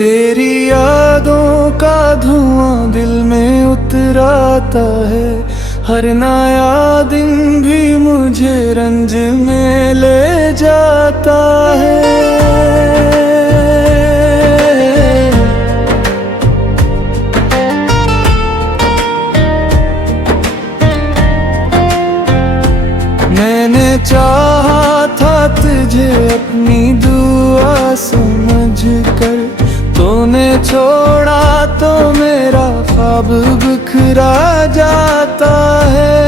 तेरी यादों का धुआं दिल में उतराता है। हर नया दिन भी मुझे रंज में ले जाता है। मैंने चाहा था तुझे अपनी दुआ समझकर, तूने छोड़ा तो मेरा ख्वाब बिखरा जाता है।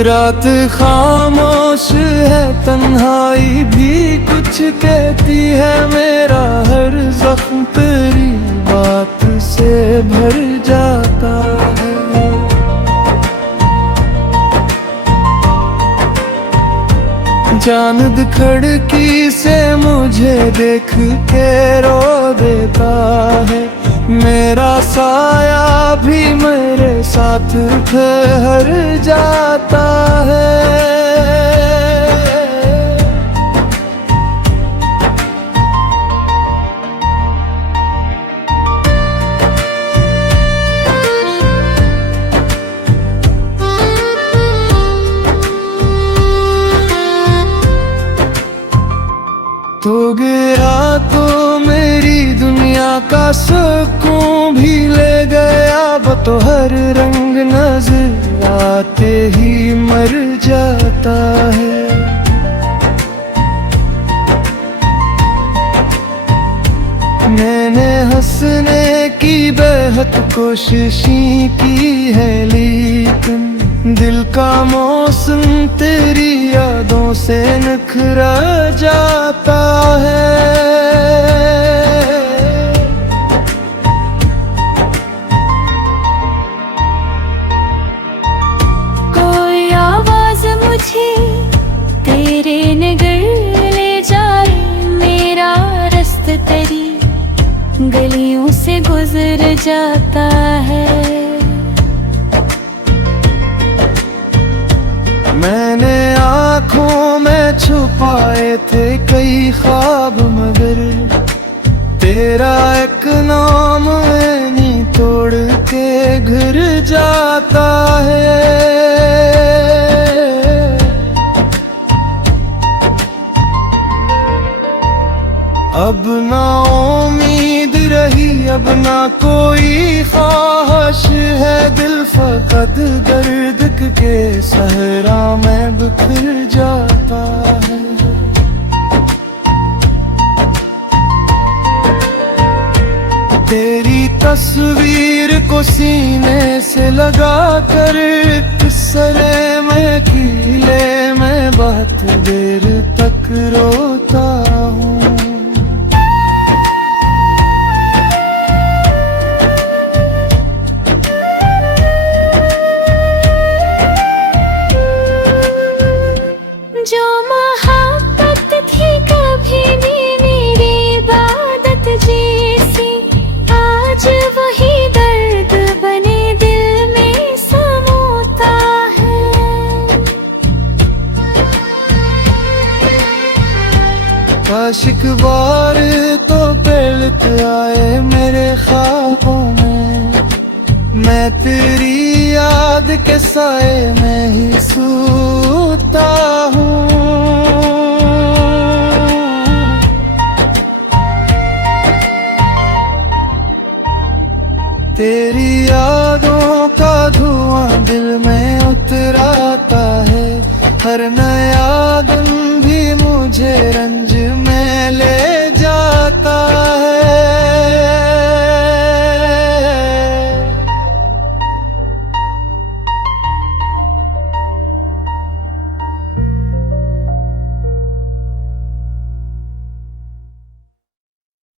रात खामोश है, तन्हाई भी कुछ कहती है। मेरा हर जख्म तेरी बात से भर जाता है। चांद खिड़की से मुझे देख के रो देता है। मेरा साया भी मेरे साथ ठहर जाता है। तो गिरा तो मेरी दुनिया का सुकून भी ले गया। वो तो हर रंग नजर आते ही मर जाता है। मैंने हंसने की बेहद कोशिशें की है, लेकिन दिल का मौसम तेरी यादों से निखरा जाता है। कोई आवाज मुझे तेरे नगर ले जाए। मेरा रास्ता तेरी गलियों से गुजर जाता है। मैंने आँखों में छुपाए थे कई ख्वाब, मगर तेरा एक नाम नहीं तोड़ के घर जाता है। अब ना उम्मीद रही, अब ना कोई ख्वाहिश है। दिल फकत दर्द के सहरा में बिखर जाता है। तेरी तस्वीर को सीने से लगा कर सरे में कीले में बहुत देर तक रोता हूँ। जो मोहब्बत थी कभी भी मेरी इबादत जैसी, आज वही दर्द बने दिल में समोता है। आशिक बार तो पलट आए मेरे ख्वाबों में। मैं तेरी याद के साए में ही सोता हूँ। तेरी यादों का धुआं दिल में उतराता है। हर